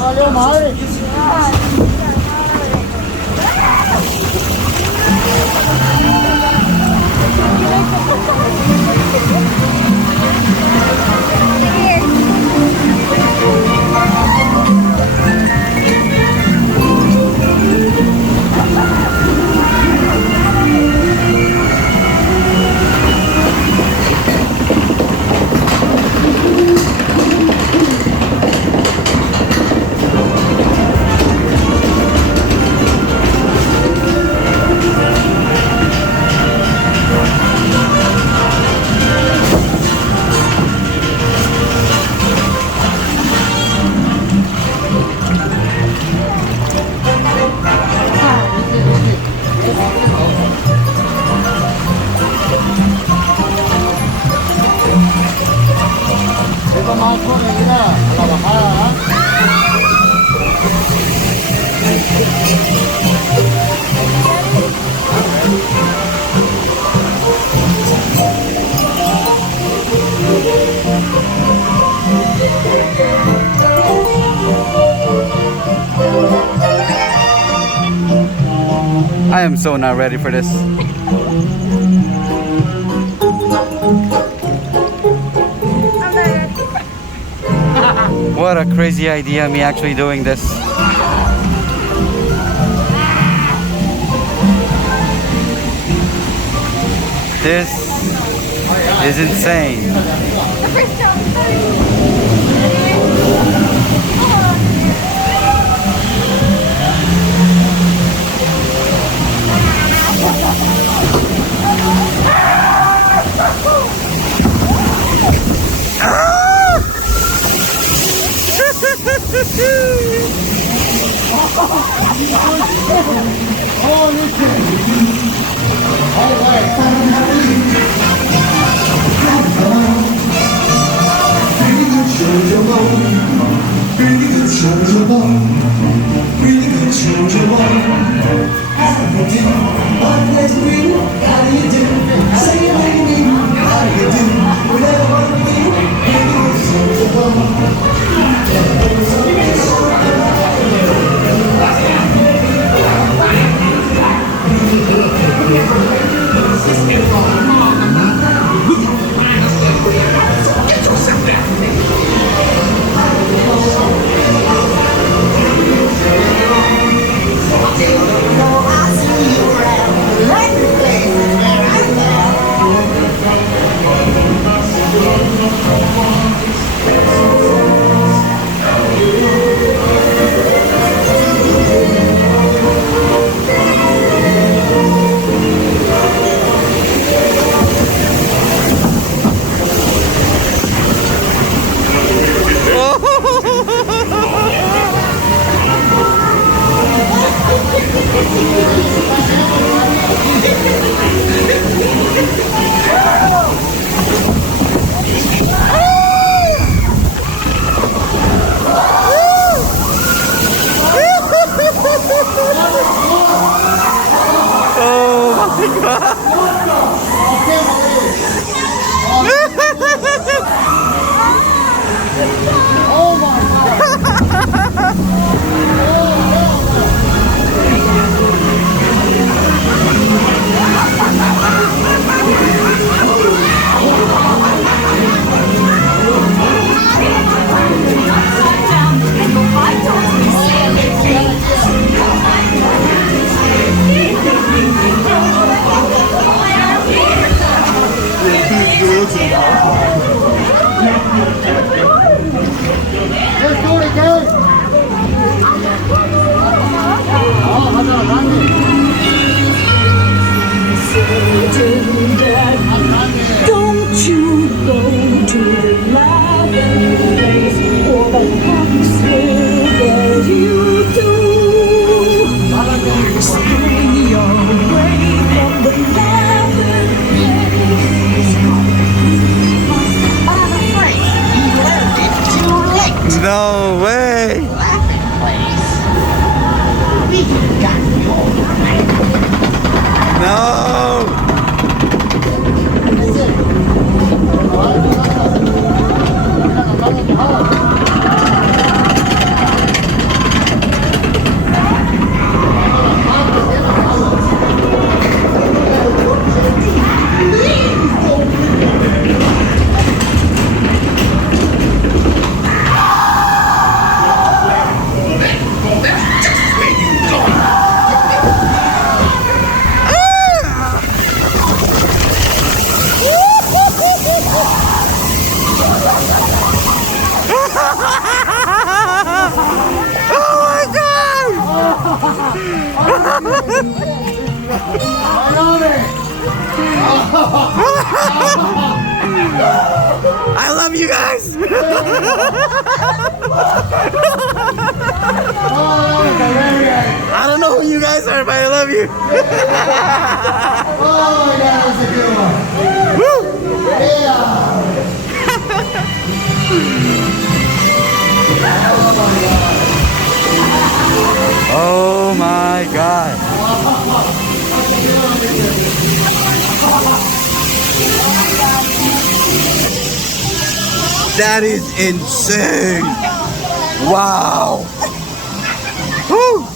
valió madre. Eso más joven, mira, a la bajada, I am so not ready for this. What a crazy idea, me actually doing this. This is insane. Don't you go to the lavender place or the Knoxville that you do. Stay away from the lavender place. I'm afraid you learned it too late. No way! Laughing place. We got your right. No! All right. I love you guys. I don't know who you guys are, but I love you. Oh my God, that's a good one. Woo! Oh my God. That is insane. Wow. Woo.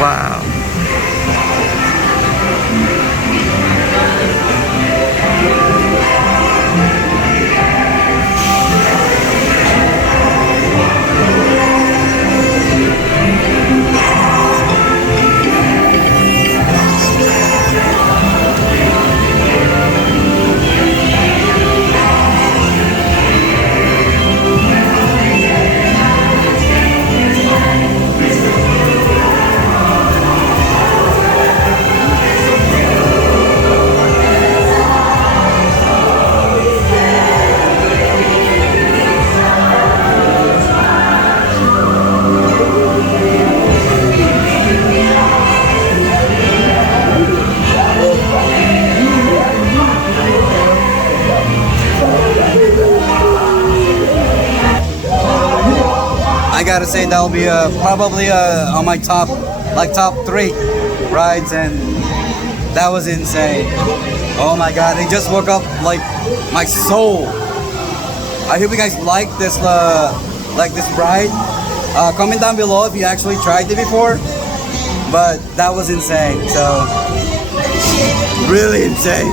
Wow. I gotta say that'll be probably on my top 3 rides, and that was insane. Oh my God, it just woke up like my soul. I hope you guys like this ride. Comment down below if you actually tried it before, but that was insane. So really insane.